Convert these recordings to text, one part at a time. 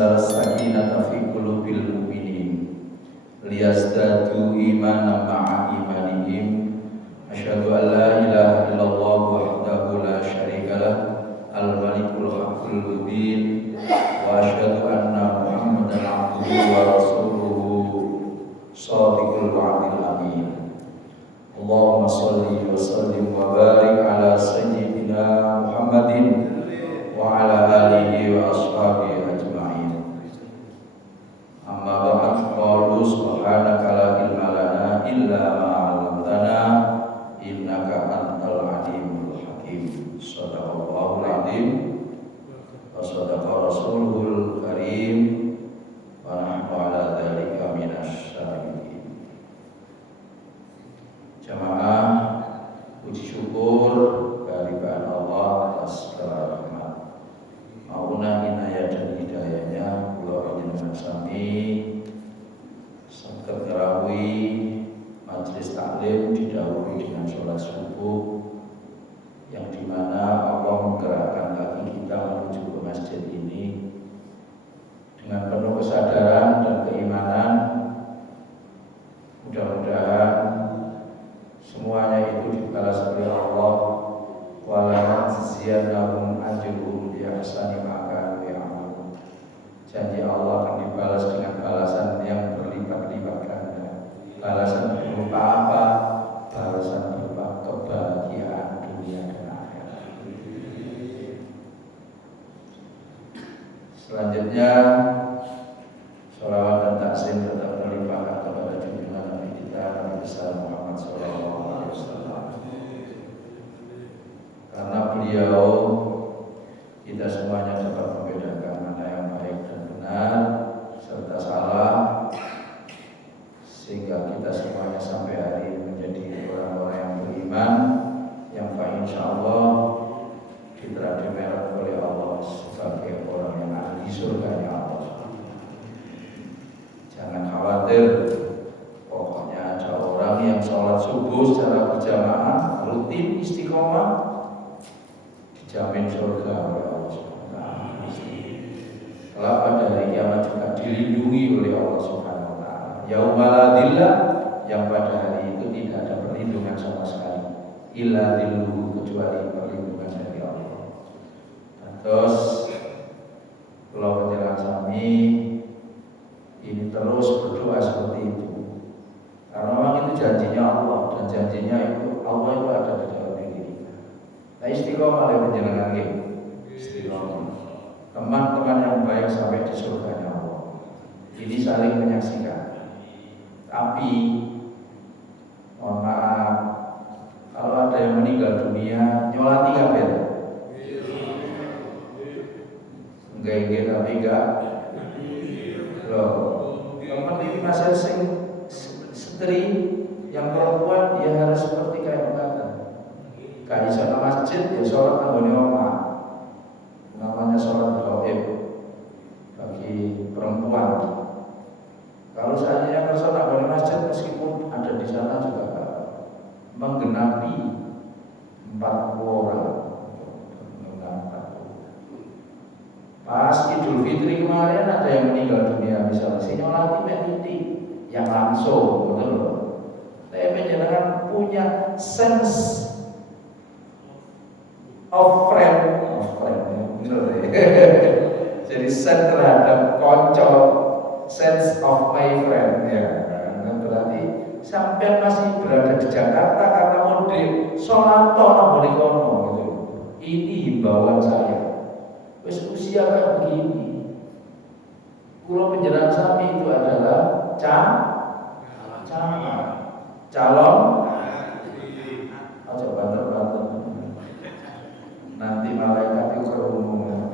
anzal sakinata fi qulubil mu'minin liyazdadu imanan ma'a imanihim. Asyhadu an la ilaha illallah wahdahu la syarikalah al-malikul haqqul mubin wa asyhadu anna Muhammadan abduhu wa rasuluhu shadiqul wa'dil amin. Allahumma shalli wa sallim wa barik ala sayyidina Muhammadin wa ala alihi wa ashabihi ajma'in. Amma ba'd, qalu subhanaka la ilma lana illa ma 'allamtana innaka antal alimul hakim. Shadaqallahul azim wa shadaqa rasuluhul karim wa nahnu ala dzalika minasy syahidin. Jamaah, puji syukur kehadiran Allah atas rahmat mauna inayah dan hidayahnya. Kula panjenengan sami saged tarawih majelis taklim didahului dengan sholat subuh, yang dimana Allah menggerakkan kaki kita menuju ke masjid ini dengan penuh kesadaran dan keimanan. Mudah-mudahan semuanya itu dibalas oleh Allah. Wala najziyannahum ajruhum bi ahsani ma kanu ya'malun. Janji Allah akan dibalas dengan balasan yang berlipat-lipat ganda. Balasan berupa apa? Balasan berupa kebahagiaan dunia dan akhirat. Selanjutnya, sholawat dan takzim tetap terlimpahkan kepada junjungan Nabi kita, Nabi besar Muhammad sallallahu alaihi wasallam. Karena beliau, kita semuanya dapat membedakan mana yang baik dan benar serta salah, sehingga kita semuanya sampai hari ini menjadi orang-orang yang beriman, yang insyaallah diterima oleh Allah sebagai orang yang ahli surganya Allah. Jangan khawatir, pokoknya ada orang yang sholat subuh secara berjamaah rutin istiqomah dijamin surga oleh Allah Subhanahu wa taala. Kelak pada hari kiamat juga dilindungi oleh Allah Subhanahu wa taala. Yaumala dzillah, yang pada hari itu tidak ada perlindungan sama sekali, illa dzilluhu, kecuali perlindungan dari Allah. Dan terus kalau penjelasan sami ini terus berdoa seperti itu, karena memang itu janjinya Allah, dan janjinya itu Allah itu ada di dalam diri kita. Nah, istiqomah oleh penjelasan ini, istiqomah teman-teman yang baik sampai di surganya Allah. Ini saling menyaksikan. Tapi mohon maaf, kalau ada yang meninggal dunia nyolati kabeh. Enggak, tapi enggak. Loh, teman ini masih setri yang perempuan, dia harus seperti kayak mereka. Gak bisa ke masjid, ya sholat tanggone omah. Namanya sholat gaib bagi perempuan. Kalau seandainya person tanggone masjid, meskipun ada di sana juga menggenapi 40 orang. Pas Idul Fitri kemarin ada yang meninggal dunia, misalnya si nyolati titik yang langsung, betul loh. Saya menjelaskan punya sense of friend, jadi sense terhadap konco, sense of my friend, ya. Nah, berarti sampai masih berada di Jakarta karena mudik, sholat tono boleh kono, gitu. Ini himbauan saya. Wes usia kayak begini, pulau penjelasan sami itu adalah calon aja banter-banter, nanti malaikat itu kerumunan.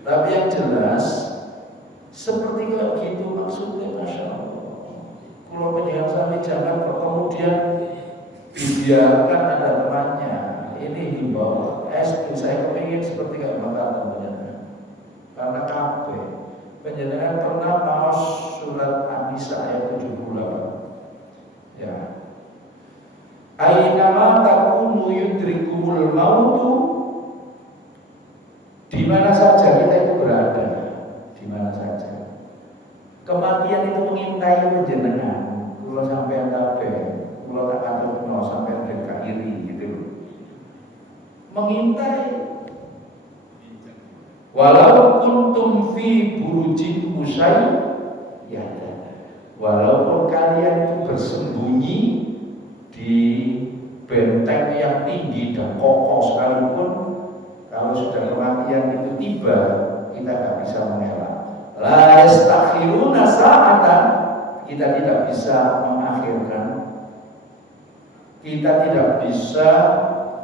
Tapi yang jelas seperti kayak gitu maksudnya, masya Allah. Pulau penjelasan sami jangan kemudian dibiarkan ada temannya. Ini himbauan. Saya kepingin seperti kayak makanan penjenengan. Karena kabeh penjenengan pernah maos surat An-Nisa ayat 78. Ya. Ainama takunu yudrikumul mautu, di mana saja kita itu berada. di mana saja. Kematian itu mengintai panjenengan. Kula sampeyan kabeh, kula tak aturno sampeyan gak iri gitu loh. Mengintai. Walau kuntum fi burujin musyayyada. Walaupun kalian itu bersembunyi di benteng yang tinggi dan kokoh sekalipun, kalau sudah kematian itu tiba, kita tidak bisa mengelak. La yastakhiruna sa'atan, kita tidak bisa mengakhirkan. Kita tidak bisa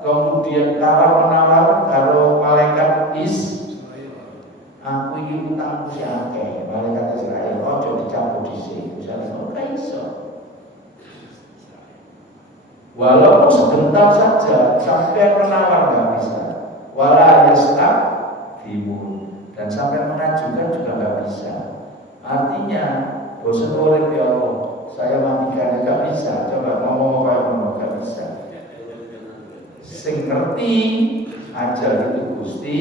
kemudian tawar-menawar kalau malaikat aku ini utangku si akeh, malaikat Israel ojo dicabut dhisik. Misalnya ora iso. Walaupun sebentar saja sampai menawar nggak bisa. Wala yastakbirun, dan sampai mengajukan juga nggak bisa. Artinya bosan urip ya Allah, saya matikan nggak bisa. Coba ngomong apa yang nggak bisa. Sing ngerti ajal itu Gusti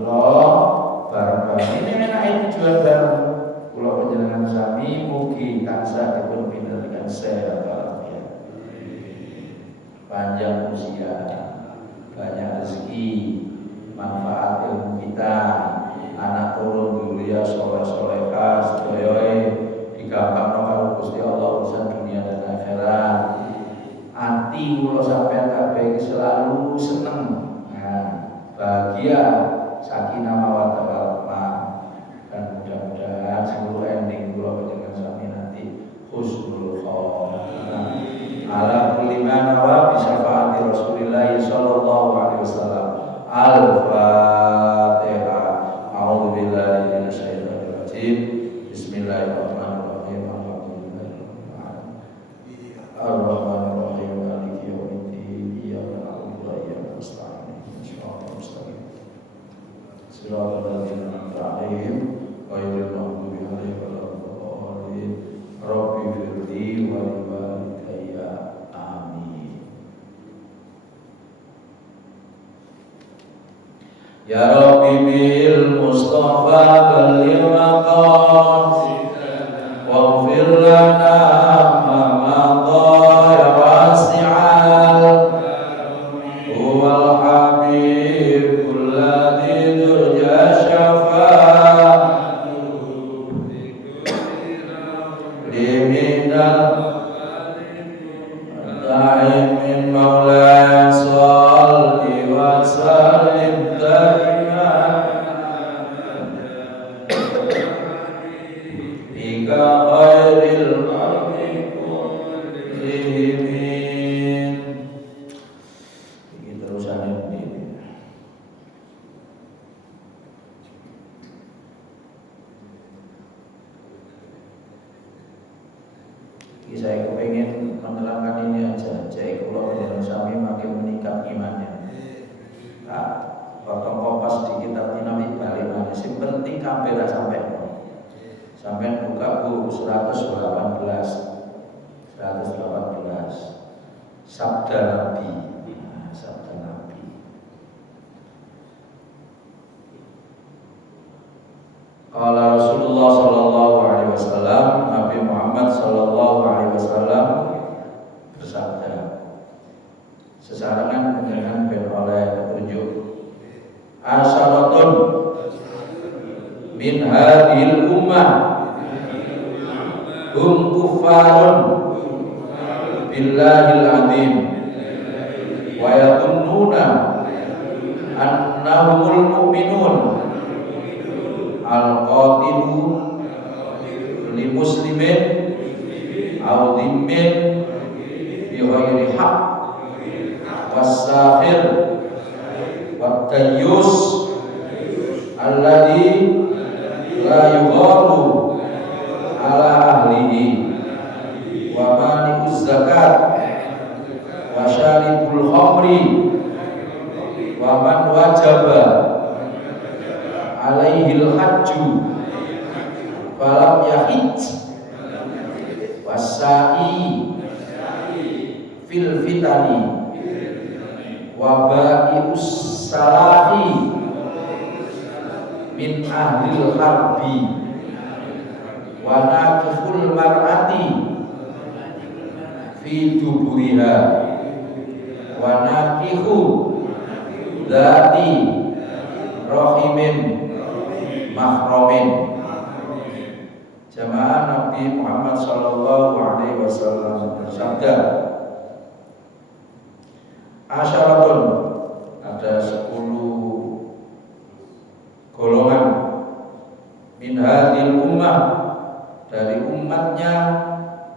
Allah. Barang-barang ini enak tujuan bareng. Kula panjenengan sami mugi tansah dipun pinten sehat walafiat, panjang usia, banyak rezeki, manfaat ilmu kita, anak turun mulia soleh-solehah, sedoyoe digampangno karo Gusti Allah urusan dunia dan akhirat. Ati kula sampeyan kabeh selalu seneng, bahagia, sakinah mawaddah warahmah, dan mudah-mudahan seluruh ending kula panjenengan sami nanti husnul khotimah ala kulli ma nawa bi syafaati Rasulillah sallallahu alaihi wasallam. Al-Fatihah. A'udzu billahi minasyaitonir rajim. Bismillahirrahmanirrahim. Ar-Rahmanir-Rahim. Maliki yaumiddin. Iyyaka na'budu wa iyyaka nasta'in. Shiratal mustaqim. Siratal ladzina an'amta 'alaihim ghairil maghdubi 'alaihim waladdallin. Rabbi firli wa liwalidayya. Amin. Ya Rabbi bil Mustafa balligh maqasidana waghfir lana ma madha ya wasi'al. Huwal habibul ladzi turja syafa'atuhu liminal da'imin maulana shalli wa sallim daiman bika khairil khalqi kullihim. Ini terusannya begini. Saya kepengen menerangkan ini aja. Jadi kalau menurut sami makin meningkat imannya. Potong kompas di kitab dinamik balik mana. Yang penting kamera sampai buka buku 118 Sabda Nabi. Sabda Nabi. Qala Rasulullah sallallahu alaihi wasallam, Nabi Muhammad sallallahu alaihi wasallam bersabda, sesarengan dengan ben oleh petunjuk, asyaratun min hadhil ummah hum kuffarun billahil azim wa yadunnuna annahumul mu'minun al-qatilu li muslimin aw dhimmin bi ghairi haqq was-sakhir wat-tayyus alladhi la yugharu ala ahlihi wa mani'uz zakat wa syaribul khamri wa man wajaba alaihil hajju falam yahij wasai fil fitani wa ba'ius salahi min ahlil harbi wa nakihul mar'ati fi duburiha wa nakihu dzati rahimin mahramin. Jamaah Nabi Muhammad sallallahu alaihi wasallam bersabda, asyaratun, ada 10 golongan, min hadhil ummah, dari umatnya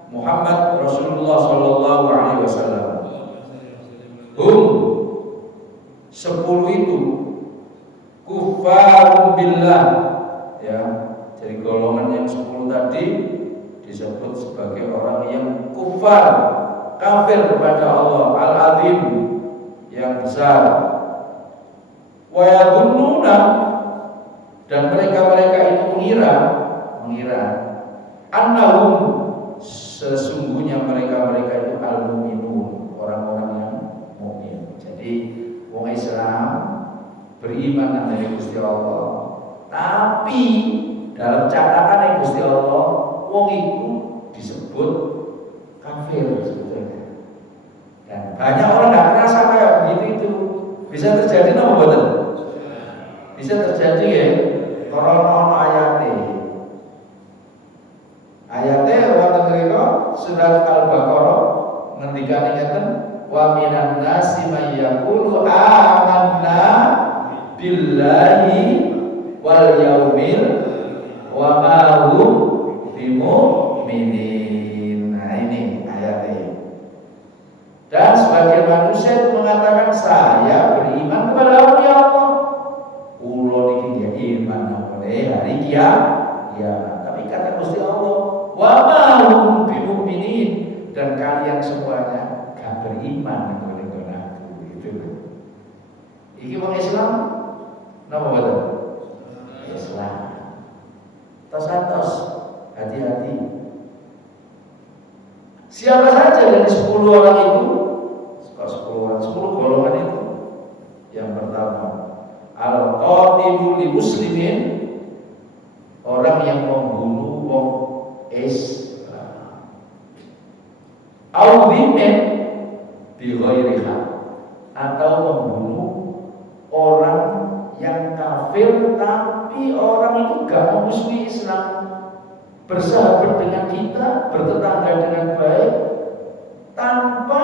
Muhammad Rasulullah sallallahu alaihi wasallam. Hum, 10 itu kufarum billah, ya. Jadi golongan yang 10 tadi disebut sebagai orang yang kufar, kafir kepada Allah al-azim, yang besar. Wa yadhunnuna, dan mereka-mereka itu mengira annahum, sesungguhnya mereka-mereka itu al-mu'minun, orang-orang yang mukmin. Jadi wong Islam beriman dengan Gusti Allah, tapi dalam catatan Gusti Allah wong itu disebut kafir sebetulnya. Dan banyak orang tidak merasa kayak begitu itu. Bisa terjadi apa betul? Bisa terjadi ya. Korona ayate wonten mriku surat Al-Baqarah ngendikane ngeten, wa minan nasi may yaqulu amanna billahi wal yaumil wa ma hum bimu'minin. Nah ini ayatnya. Dan sebagian manusia itu mengatakan, saya beriman kepada Allah. Ulo niki nggih iman oleh hari kiamat. Ya, tapi kata Gusti Allah, wa ma hum bimu'minin, dan kalian semuanya gak beriman oleh aku. Gitu. Iki wong Islam napa boten? Islam. Tos-tos, hati-hati. Siapa saja dari 10 orang itu, 10 golongan itu. Yang pertama, al-qatilu li muslimin, orang yang membunuh wong Islam. Au-dhimin bi ghairi haq, atau membunuh orang yang kafir tapi orang itu gak memusuhi Islam, bersahabat dengan kita, bertetangga dengan baik, tanpa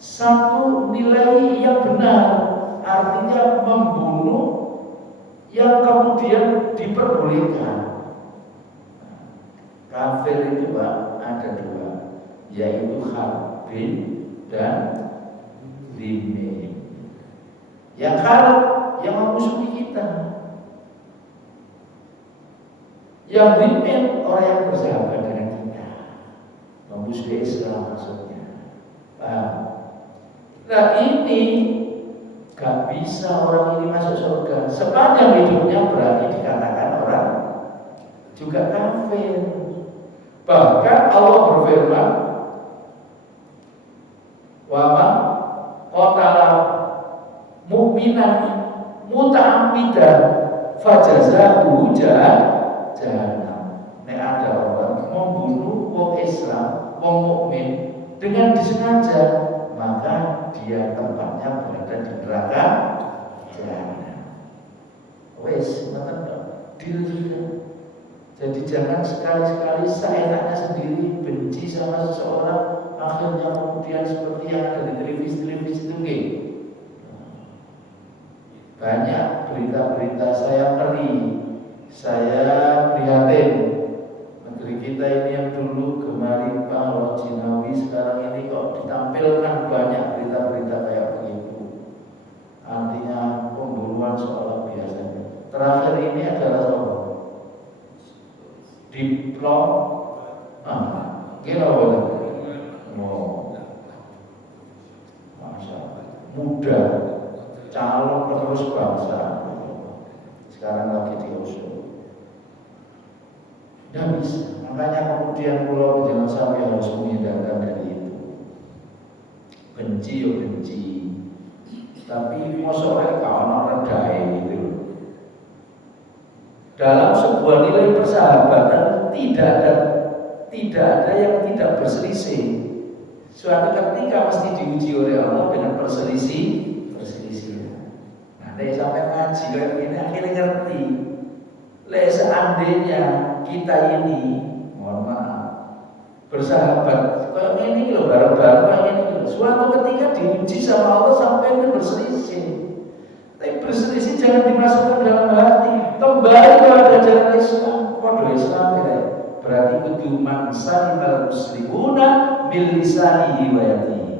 satu nilai yang benar, artinya membunuh yang kemudian diperbolehkan. Kafir itu Pak, ada 2, yaitu harbin dan dhimmi. Yang harb, yang memusuhi kita. Yang dhimmi, orang yang bersahabat dengan kita, memusuhi Islam maksudnya. Paham? Nah ini gak bisa orang ini masuk surga sepanjang hidupnya, berarti dikatakan orang juga kafir. Bahkan Allah berfirman, wa man qatala mu'minan muta'ammidan fajazahu jahannam. Nek ada orang membunuh wong Islam, wong mukmin dengan disengaja, maka dia tempatnya berada di neraka jahanam. Wes, ngoten kok. Deal juga. Jadi jangan sekali-sekali seenaknya sendiri benci sama seseorang, akhirnya kemudian seperti yang ada di televisi itu nggih. Banyak berita-berita saya ngeri, saya prihatin. Negeri kita ini yang dulu gemari Pak Jinawi, sekarang ini kok ditampilkan banyak berita-berita kayak begitu. Artinya pembunuhan seolah biasanya. Terakhir ini adalah soal diplom, kira boleh. Oh, Masya Allah. Muda, calon penerus bangsa, sekarang lagi diusung. Tidak bisa. Makanya kemudian pulau jangan sampai harus menghindarkan dari itu. Benci ya benci, tapi masalahnya kalau redai gitu. Dalam sebuah nilai persahabatan tidak ada yang tidak berselisih. Suatu ketika mesti diuji oleh Allah dengan perselisihan. Nah, sampai ngaji kayak gini akhirnya ngerti. Seandainya kita ini, mohon maaf, bersahabat kayak ini loh, bareng-bareng kayak ini loh. Suatu ketika diuji sama Allah sampai berselisih. Tapi berselisih jangan dimasukkan dalam hati. Kembali kepada jalan Islam. Kode Islam ya. Berarti kudu man salimal muslimuna bil lisanihi wa yadihi.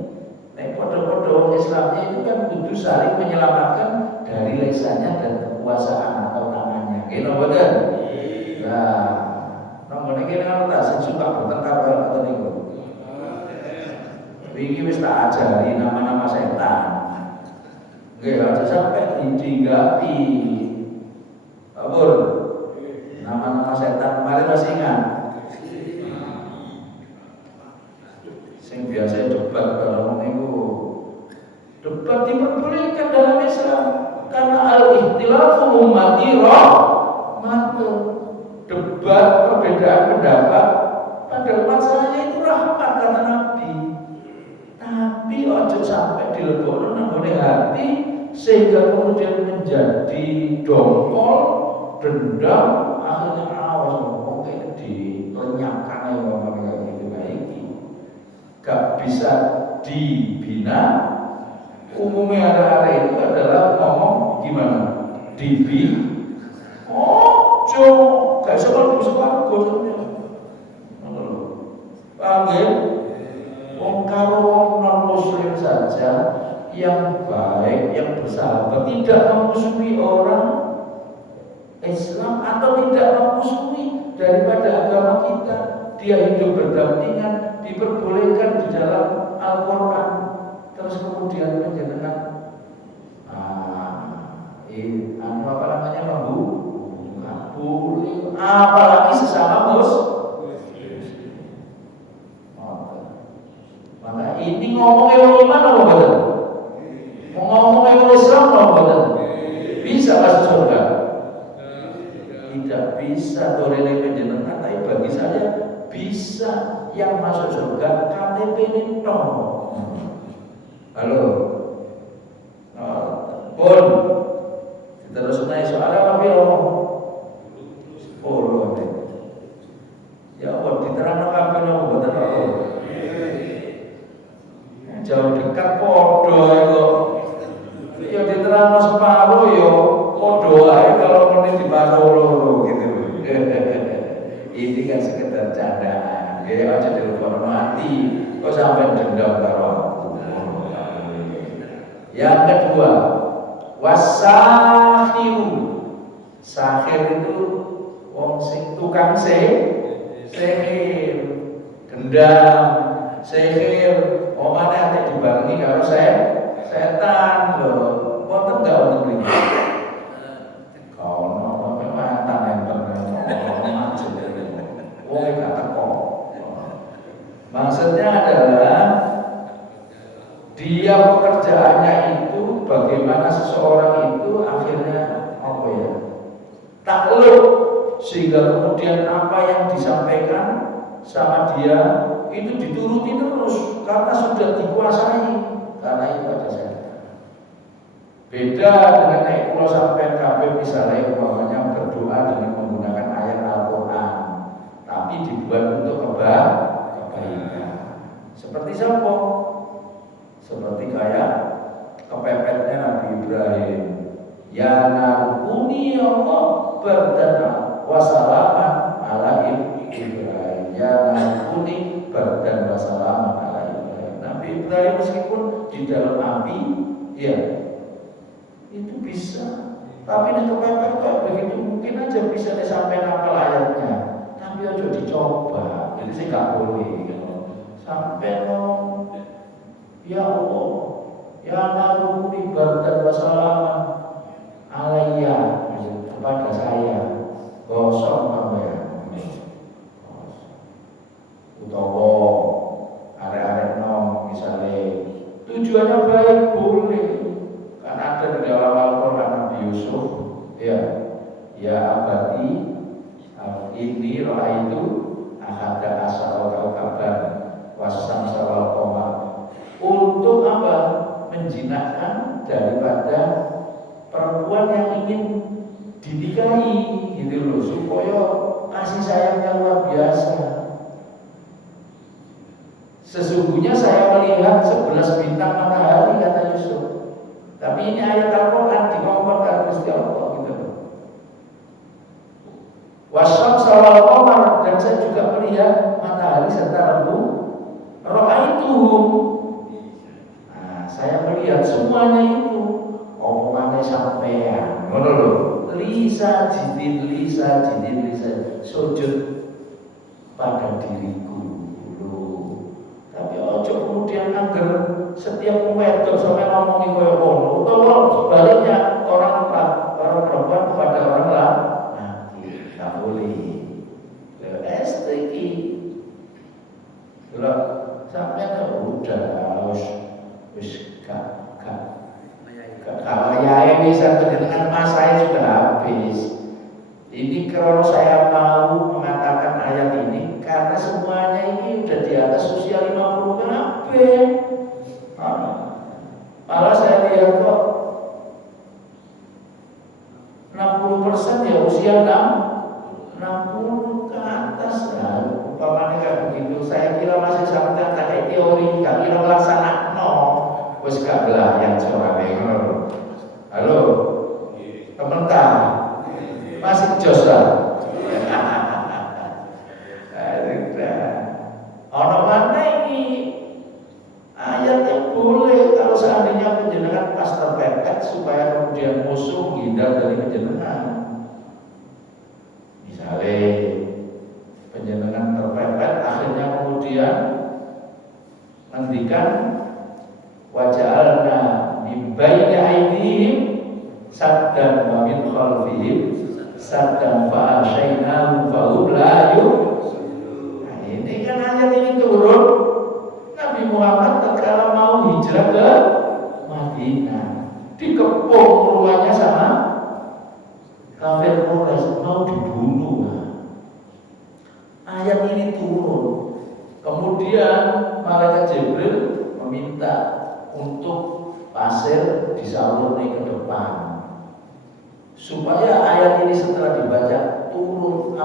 Nah, kode-kode Islamnya itu kan kudu saling menyelamatkan dari lisannya dan kekuasaan atau tangannya. Gitu betul? Nah, nomor ini kan tak suka bertengkar atau niku. Iki wis tak ajari nama-nama setan. Nggih aja sampai didinggapi. Abur. Nama-nama setan kemarin masih ingat. Sing biasa debat kalau niku. Debat diperbolehkan dalam Islam karena al-ikhtilafu ummati rahmatun. Debat perbedaan pendapat pada umat saya itu rahmat kata Nabi. Tapi ojo sampai dilebokno nang hati sehingga kemudian menjadi dongkol, dendam, akhirnya awas ngomong kayak dilenyapkan ya ngomong kayak gitu lagi. Gak bisa dibina. Umumnya ada itu adalah ngomong gimana? Ojo, gak sekolah gosoknya. Paham ya? Wong karo wong non muslim saja yang baik, yang bersahabat, tidak memusuhi orang Islam atau tidak memusuhi daripada agama kita, dia hidup berdampingan, diperbolehkan di dalam Al-Quran. Terus kemudian menjenengan apa namanya apalagi sesama maka ini ngomongnya orang iman apa betul? Ngomongnya orang Islam apa betul? Bisa masuk surga? Tidak bisa. Dorele penjenengan, tapi bagi saya bisa. Yang masuk surga KTP ini toh. Halo, pun terus naik soalnya apa ya? Oh, ya Allah, diterang apa nopo betul apa? Jauh dekat podo itu, ya diterang separuh yo podo aja kalau mau di Barolo gitu. Ini kan sekedar candaan, ya aja dihormati, kok sampai dendam karo. Yang kedua, wasakhiru. Sakhir itu wong sing tukang sihir, dendam, sihir. Omane ate dibarengi karo setan lho. Wonten enggak wonten mriki? Kono mantan enten. Wong gak teko. Maksudnya adalah dia pekerjaannya itu bagaimana seseorang itu akhirnya apa ya? Takluk sehingga kemudian apa yang disampaikan sama dia itu dituruti terus karena sudah dikuasai, karena itu ada setan. Beda dengan naik pulau sampai kabeh misalnya umpamanya berdoa dengan menggunakan ayat Al-Quran, tapi dibuat untuk kebaikan. Seperti siapa? Seperti kayak kepepetnya Nabi Ibrahim. Ya narkuni Allah berdana wasalaman ala Ibrahim. Ya narkuni dan wassalam ala Ibrahim. Nabi Ibrahim meskipun di dalam api, ya itu bisa. Tapi nek kepepet begitu mungkin aja bisa disampaikan apa ayatnya. Tapi aja dicoba. Jadi saya nggak boleh. Gitu. Sampai ya Allah, ya naruni dan wassalam alaiya kepada saya. Gosong apa ya? Utawa arek-arek nom misalnya tujuannya baik boleh, karena ada di dalam Al-Quran Nabi Yusuf ya ya abadi ini roh itu ahada asal kaukaban wasam sawal qamar. Untuk apa? Menjinakkan daripada perempuan yang ingin dinikahi gitu loh, supaya kasih sayangnya luar biasa. Sesungguhnya saya melihat 11 bintang matahari, kata Yusuf. Tapi ini ayat Al-Quran dikongkongkan Gusti Allah gitu. Wasyamsa wal qamar, dan saya juga melihat matahari serta rembulan. Ra'aituhum. Nah, saya melihat semuanya itu. Omongannya sampean. Ngono lho. Lisa jidin sujud pada diriku. Tapi ojo kemudian agar setiap wedok sampai ngomongi koyo ngono, utawa sebaliknya orang perempuan kepada orang laki, nggak boleh. Estiki, kalau sampai udah wis kalau ya bisa dengan mas saya sudah habis. Ini kalau saya mau mengatakan ayat ini karena semuanya ini udah di atas usia 50 kenapa? Malah saya lihat kok 60% ya usia 60 ke atas. Nah, umpamanya kayak begitu. Saya kira masih sampai kayak teori, gak kira melaksanakan. Wes gak belayan soalnya. Halo, komentar. Masih jos lah. Ono mana ini ayat yang boleh kalau seandainya penjenengan pas terpepet supaya kemudian musuh hindar dari penjenengan. Misalnya penjenengan terpepet akhirnya kemudian ngendikan waja'alna min baini aydihim saddan wa min khalfihim saddan fa asyainahum fa hum la yubsirun. Nah, ini kan ayat ini turun Nabi Muhammad tatkala mau hijrah ke Madinah, dikepung rumahnya sama kafir Quraisy, mau dibunuh. Ayat ini turun, kemudian malaikat Jibril meminta untuk pasir disalurkan ke depan supaya ayat ini setelah dibaca turun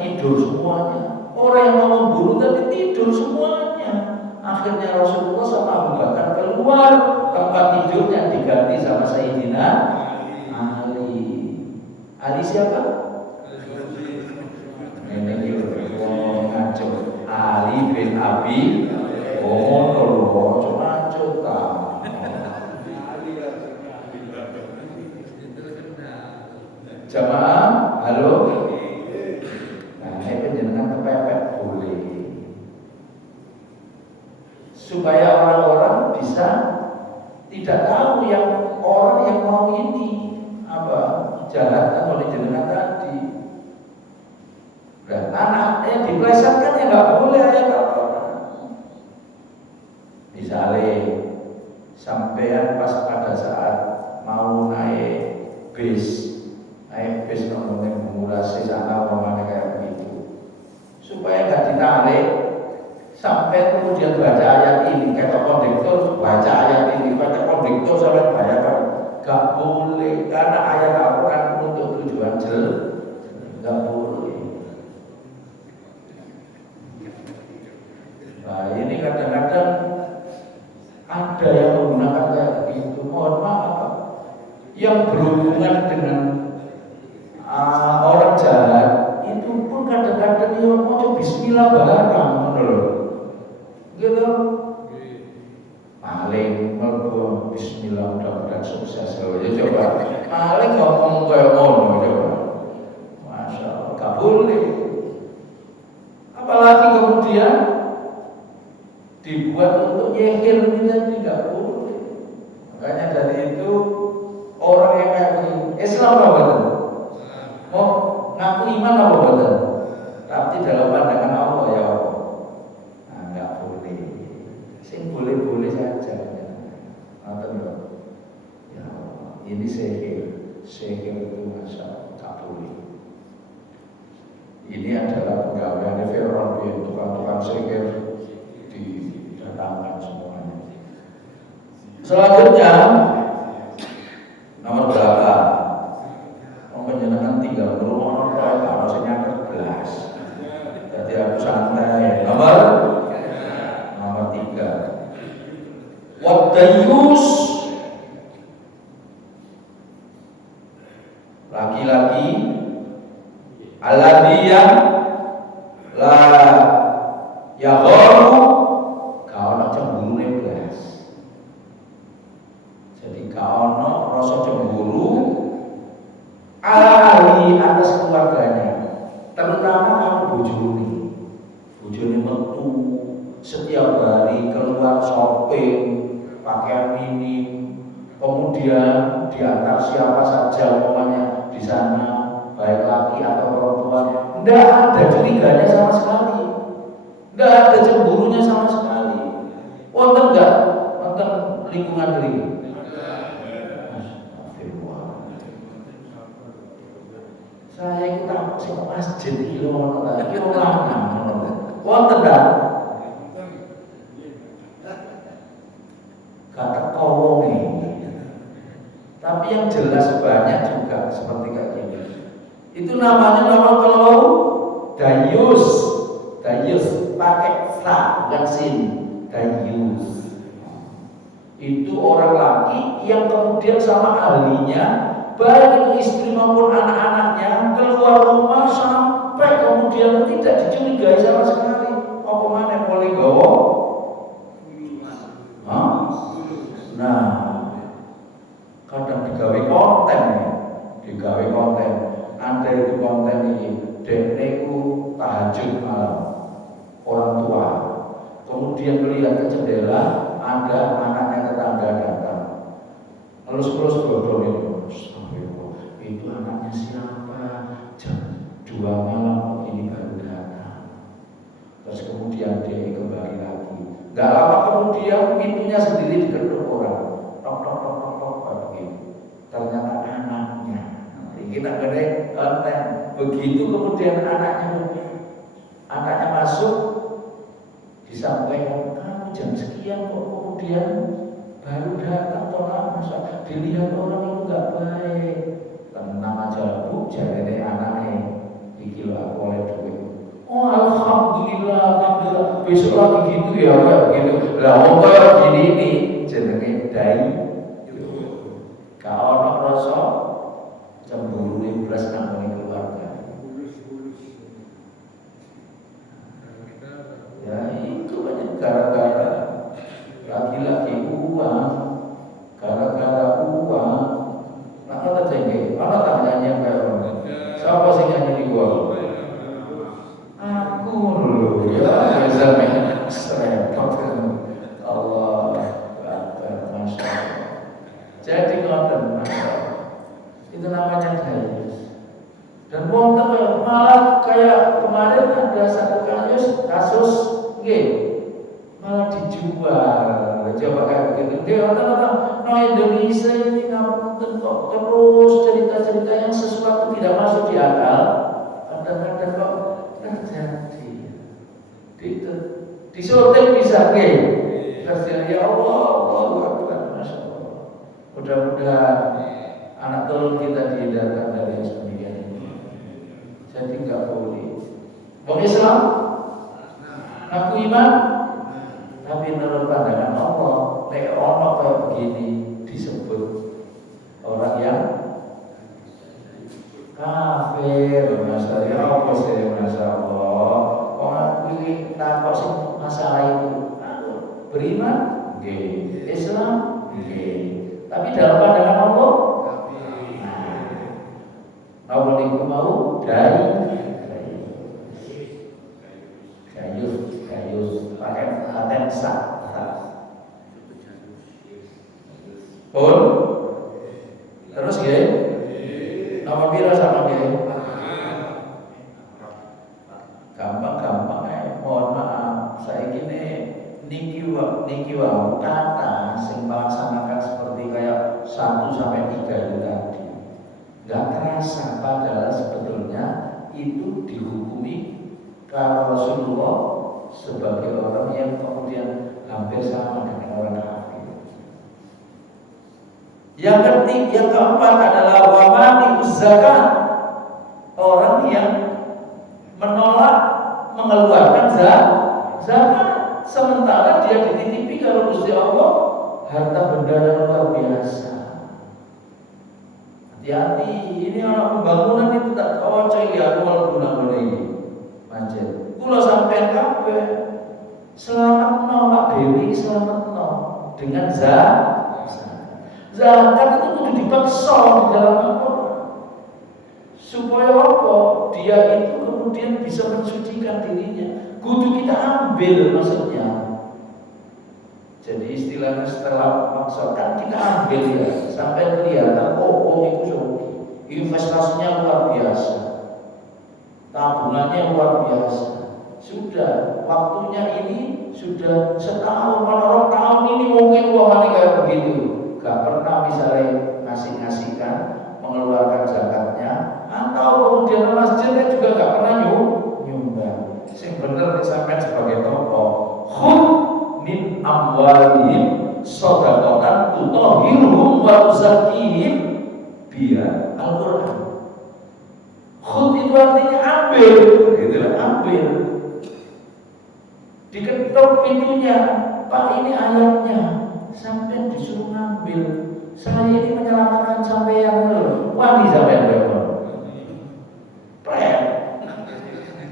tidur semuanya. Orang yang mau membunuh tadi tidur semuanya. Akhirnya Rasulullah sama Abu Bakar keluar, tempat tidurnya diganti sama Sayyidina Ali. Ali siapa? Ini ngaco. Ali bin Abi jamaah, halo. Nah, ini penjenengan kepepet boleh, supaya orang-orang bisa tidak tahu yang orang yang mau ini apa jahat oleh jenengan tadi. Dan anak yang diplesetkan ya nggak boleh ya kalau misalnya sampean pas pada saat mau naik bis ngomongin mengulasi sana ngomongin kayak begitu supaya nggak ditarik sampai kemudian baca ayat ini kata kondektor baca ayat ini kata kondektor sampai bayar nggak boleh karena ayat Al-Quran untuk tujuan jelek nggak boleh. Nah ini kadang-kadang ada yang menggunakan kayak begitu, mohon maaf yang berhubungan dengan itu masa tak boleh. Ini adalah pegawai Firaun, tukang-tukang sihir didatangkan semuanya. Selanjutnya nomor berapa? Menyenangkan tinggal berumah orang kalau saya kelas. Jadi aku santai. Nomor 3. Wadayus, laki-laki alladiyah la yagharu kaono cemburu belas. Jadi kaono rasa cemburu ala ahli atas keluarganya, terutama kalau bojone metu setiap hari keluar shopping, pakaian minim, kemudian diantar siapa saja umpamanya di sana, baik laki atau perempuan, tidak ada curiganya sama sekali, tidak ada cemburunya sama sekali. Wonten enggak? Wonten lingkungan diri. Saya itu tak sing masjid iki lho ono ta. Iki ora ono. Wonten ta? Kata kowong ini. Tapi yang jelas banyak juga seperti kayak gini. Itu namanya nama kalau dayus. Dayus pakai fa bukan sin. Dayus. Itu orang laki yang kemudian sama ahlinya, baik itu istri maupun anak-anaknya, keluar rumah sampai kemudian tidak dicurigai sama sekali. Apa mana boleh gawa? Nah, kadang digawe konten, Anda itu konten ini, dekneku tahajud malam, orang tua, kemudian melihat ke jendela, ada anaknya tetangga datang, elus-elus dodol itu anaknya siapa? Jam 2 malam ini baru datang. Terus kemudian dia kembali lagi. Gak lama kemudian pintunya sendiri diketuk orang. Tok begitu. Ternyata anaknya. Kita gede konten. Begitu kemudian anaknya masuk, disampaikan kamu jam sekian kok kemudian baru datang tolak masa dilihat orang itu nggak baik. Tenang aja bu, jadi anaknya iki aku oleh duit. Oh alhamdulillah, besok lagi gitu ya gitu. Lah wong kaya gini jenenge dai. Kalau ono rasa cemburu iblis nang keluarga. Ya itu banyak gara-gara laki-laki uang, gara-gara uang. Nah kata cengke, mana tak nyanyi kayak orang? Siapa sih nyanyi di gua? Aku dulu, ya biasanya serempet. Allah, masya Allah. Jadi ngoten, itu namanya dayus. Dan wonten malah kayak kemarin ada satu kasus, malah dijual. Coba kayak begitu. Dia orang Indonesia ini ngapunten kok terus cerita-cerita yang sesuatu tidak masuk di akal. Kadang-kadang kok terjadi. Di syuting bisa terjadi. Ya Allah, masya Allah. Mudah-mudahan anak turun kita dihindarkan dari yang sedemikian ini. Jadi nggak boleh. Orang Islam ngaku iman, tapi menurut pandangan Allah, nek ono kayak begini disebut orang yang kafir. Masya Allah, masya Allah. Orang ini takut sih masalah itu. Beriman, Islam, tapi dalam pandangan Allah, Allah itu mau dari Dayus pakai paten sah. Pun terus ya, nama pira sama dia. Gampang mohon maaf, saya gini niki kata sing melaksanakan seperti kayak 1 sampai 3 itu tadi. nggak terasa, padahal sebetulnya itu dihukumi kalau Rasulullah sebagai orang yang kemudian hampir sama dengan orang kafir. Yang keempat adalah wamani zakat, orang yang menolak mengeluarkan zakat, sementara dia dititipi kalau Gusti Allah harta benda yang luar biasa. Hati-hati, ini orang pembangunan itu tak tahu ya awal guna ini macet. Kalau sampai kabeh selamat nolak dewi, selamat nol dengan zakat itu kudu dipaksa di dalam Al-Quran supaya apa? Dia itu kemudian bisa mensucikan dirinya. Kudu kita ambil maksudnya. Jadi istilahnya setelah memaksakan kita ambil ya sampai kelihatan itu suci. Investasinya luar biasa, tabungannya luar biasa. Sudah waktunya ini sudah setahun, orang tahun ini mungkin uangnya kayak begitu. Gak pernah misalnya ngasih-ngasihkan, mengeluarkan zakatnya, atau kemudian masjidnya juga gak pernah nyumbang. Yang benar sampai sebagai tokoh, khud min amwalihim shadaqatan tutahhiruhum wa tuzakkihim biha. Al-Quran. Khud itu artinya ambil, gitu, ambil. Diketok pintunya, Pak ini ayatnya. Sampai disuruh ngambil. Saya ini menyelamatkan sampai yang wani sampai yang berapa?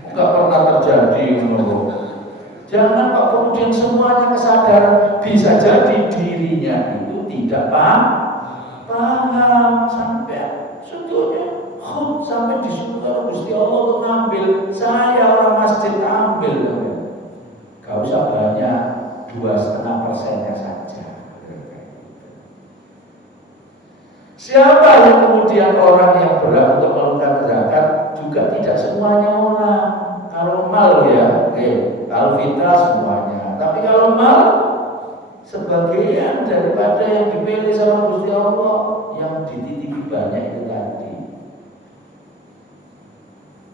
Enggak pernah terjadi menurut. Jangan kok kemudian semuanya kesadaran, bisa jadi dirinya itu tidak paham sampai sebetulnya khud sampai disuruh Gusti Allah untuk ngambil. Saya orang masjid ambil. Gak usah banyak, 2,5%-nya saja. Siapa yang kemudian orang yang berhak untuk melakukan zakat juga tidak semuanya orang. Kalau mal ya, kalau fitrah semuanya. Tapi kalau mal sebagian daripada yang dipilih sama Gusti Allah yang dititipi banyak itu tadi.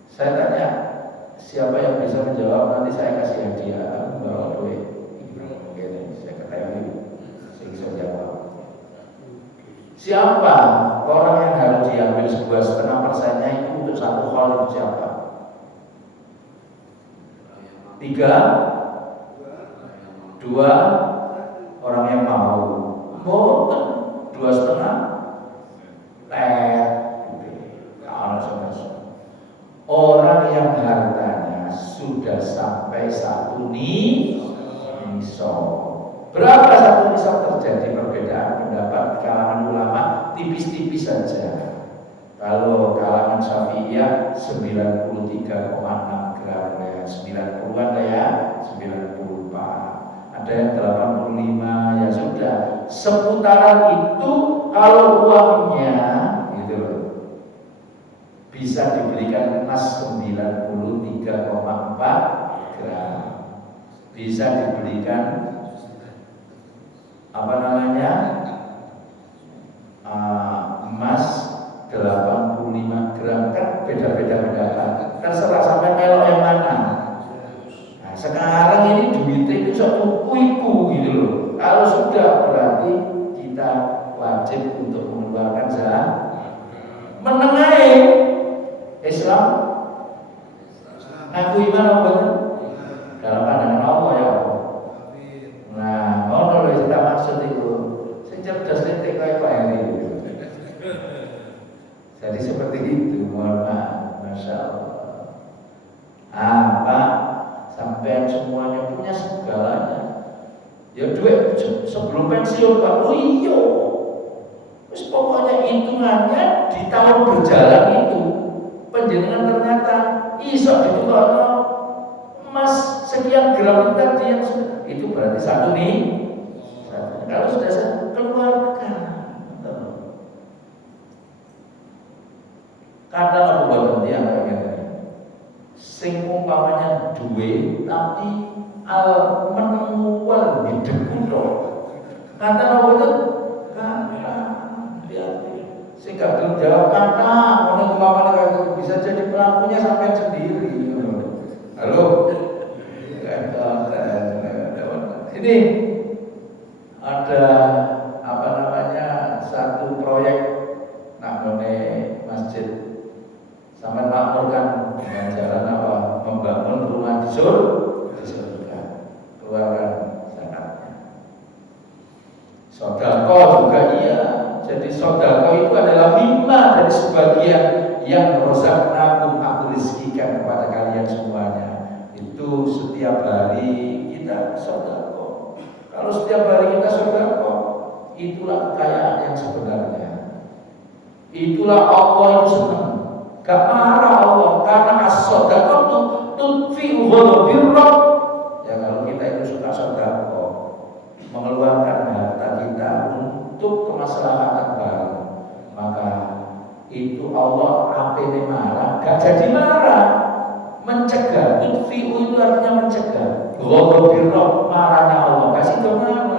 Saya tanya, siapa yang bisa menjawab? Nanti saya kasih hadiah, bawa duit. Saya ketahui, saya bisa jawab. Siapa orang yang harus diambil 2,5%-nya itu untuk satu hal itu siapa? 3, 2, orang yang mau. Boten 2,5 orang yang hartanya sudah sampai 1 nisab. Berapa 1 nisab? Terjadi perbedaan pendapat di kalangan ulama, tipis-tipis saja. Kalau kalangan Syafi'iyah 93,6 gram ya, 90-an ya, 94. Ada yang 85, ya sudah. Seputaran itu kalau uangnya gitu loh, bisa diberikan emas 93,4 gram. Bisa diberikan emas 85 gram, kan beda-beda pendapat. Terserah sampai melok yang mana. Nah, sekarang ini duitnya itu satu kuiku gitu loh. Kalau sudah berarti kita wajib untuk mengeluarkan zakat. Menengahi Islam ngaku iman apa betul? Dalam pandangan Allah ya. Nah, ono lho kita maksud itu. Sing cerdas titik kayak Pak Heri. Jadi seperti itu, mohon maaf, Masya Allah. Pak, sampai semuanya punya segalanya. Ya duit sebelum pensiun Pak, oh iya. Terus pokoknya hitungannya di tahun berjalan itu, penjenengan ternyata iso ditukar emas sekian gram tadi yang itu berarti 1 nih. Kalau sudah saya keluarkan. Kadang aku buat dia kayak sing umpamanya duwe tapi menemukan di deku dong. Kadang aku itu hati-hati Sehingga belum jawab kata, orang umpamanya bisa jadi pelakunya sampai sendiri. Halo, ini ada apa namanya satu proyek namanya masjid. Sampai laporkan dengan jalan apa? Membangun rumah di surga, keluarkan zakatnya. Sodako juga iya. Jadi sodako itu adalah mimma dari sebagian yang rozaknakum aku rizkikan kepada kalian semuanya. Itu setiap hari kita sodako. Kalau setiap hari kita sodako, itulah kekayaan yang sebenarnya. Itulah Allah itu senang. Gak marah Allah karena as-sodako itu tudfi'u ghadabirra. Ya kalau kita itu suka sodako, mengeluarkan harta kita untuk kemaslahatan baru, maka itu Allah apene marah, gak jadi marah, mencegah. Tudfi'u itu artinya mencegah. Ghadabirra, marahnya Allah, kasih dong marah.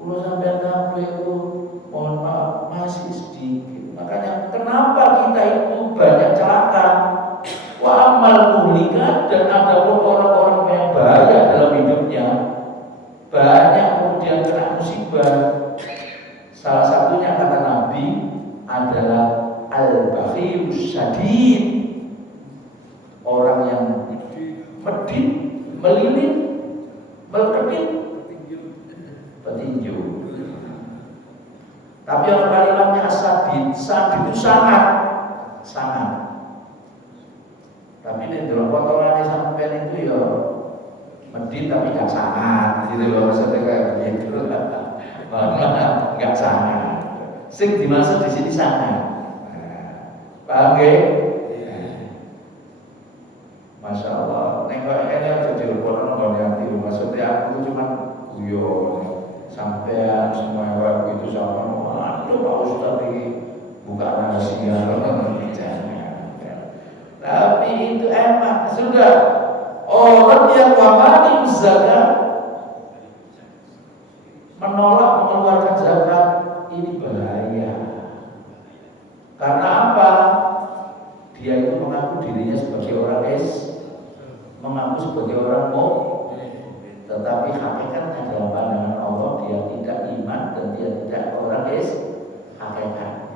Kalau sampai sampai itu mohon maaf masih sedikit. Makanya kenapa kita itu banyak celaka? Wa amal muhlikat, dan ada pun orang-orang yang bahaya dalam hidupnya, banyak kemudian kena musibah. Salah satunya kata Nabi adalah al-bakhilus syadid, orang yang medit, melilit, melkedit, petinju. Tapi orang kalimatnya sadid itu sangat. Tapi ini dalam potongannya sampai itu ya medit tapi gak sangat, gitu loh, maksudnya kayak begitu. Malah gak sangat. Sing dimaksud di sini sangat. Paham gak? Masya Allah. Nengok ini aja di rumah nanti. Maksudnya aku cuma guyon. Sampai semua orang itu sama, aduh Pak Ustadz ini buka rahasia. Tapi itu enak. Sudah orang yang wamani zakat, menolak mengeluarkan zakat, ini bahaya. Karena apa? Dia itu mengaku dirinya sebagai orang mengaku sebagai orang tetapi hakikatnya dalam pandangan Allah dia tidak iman dan dia tidak orang hakikatnya.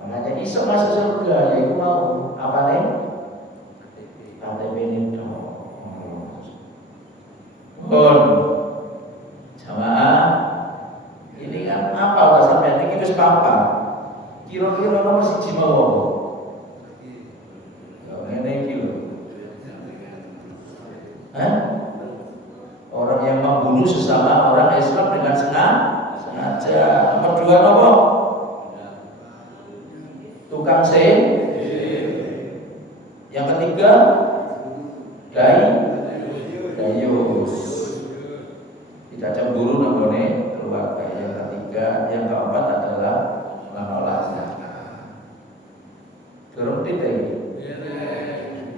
Makanya iso masuk surga, yaitu mau apa nih? KTP itu. Jamaah, ini kan apa bahasa pendek itu apa? Kira-kira nomor siji mau ini kilo. Orang yang membunuh sesama orang Islam dengan sengaja. Nomor dua nomor tukang yang ketiga dayus, tidak cemburu namanya keluarga. Yang ketiga, yang keempat adalah menolak zakat. Turun titik.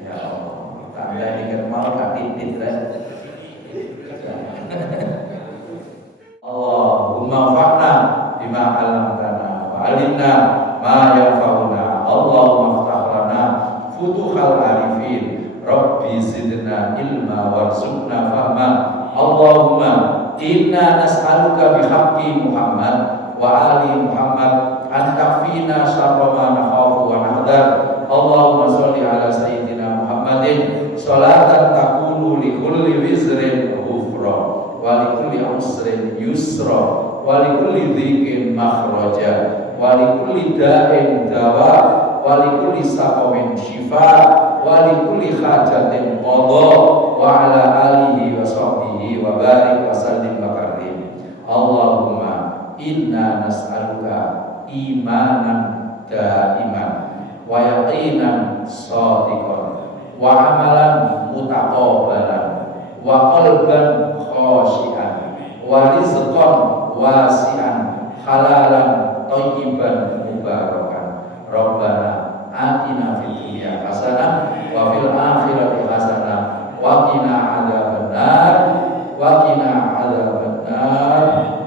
Ya Allah, tanda ini mau tak titik lah. Allahumma fa'na bima 'allamtana wa 'allimna ma yanfa'una. Allahumma iftah lana futuhal arifin. Rabbi zidna ilma warzuqna fahma. Allahumma inna nas'aluka bihaqqi Muhammad wa ali Muhammad an takfina syarra ma nakhafu wa nahdar. Allahumma sholli ala sayyidina Muhammadin sholatan takunu li kulli wizrin ghufra wa li kulli usrin yusra wa li kulli dhikin makhraja wa li kulli da'in dawa wa li kulli saqamin shifa wa li kulli hajatin qada wa ala alihi wa sahbihi wa barik wa sallim wa karim. Allahumma inna nas'aluka imanan daiman wa yaqinan shadiqan wa amalan mutaqabbalan wa qalban khashi'an wa rizqan wasi'an halalan thayyiban mubarakan. Rabbana atina fid dunya hasanah wa fil akhirati hasanah wa qina adzabannar wa qina adzabannar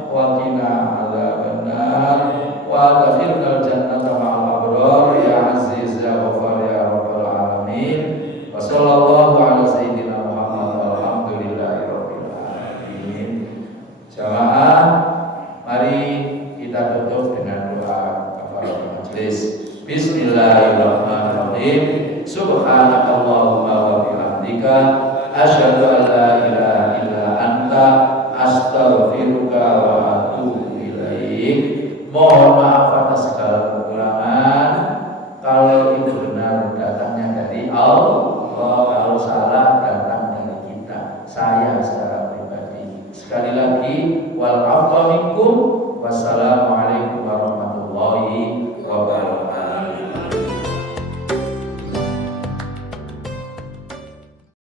wa qina adzabannar wa Bismillahirrahmanirrahim. Subhanakallahumma wa bihamdika asyhadu an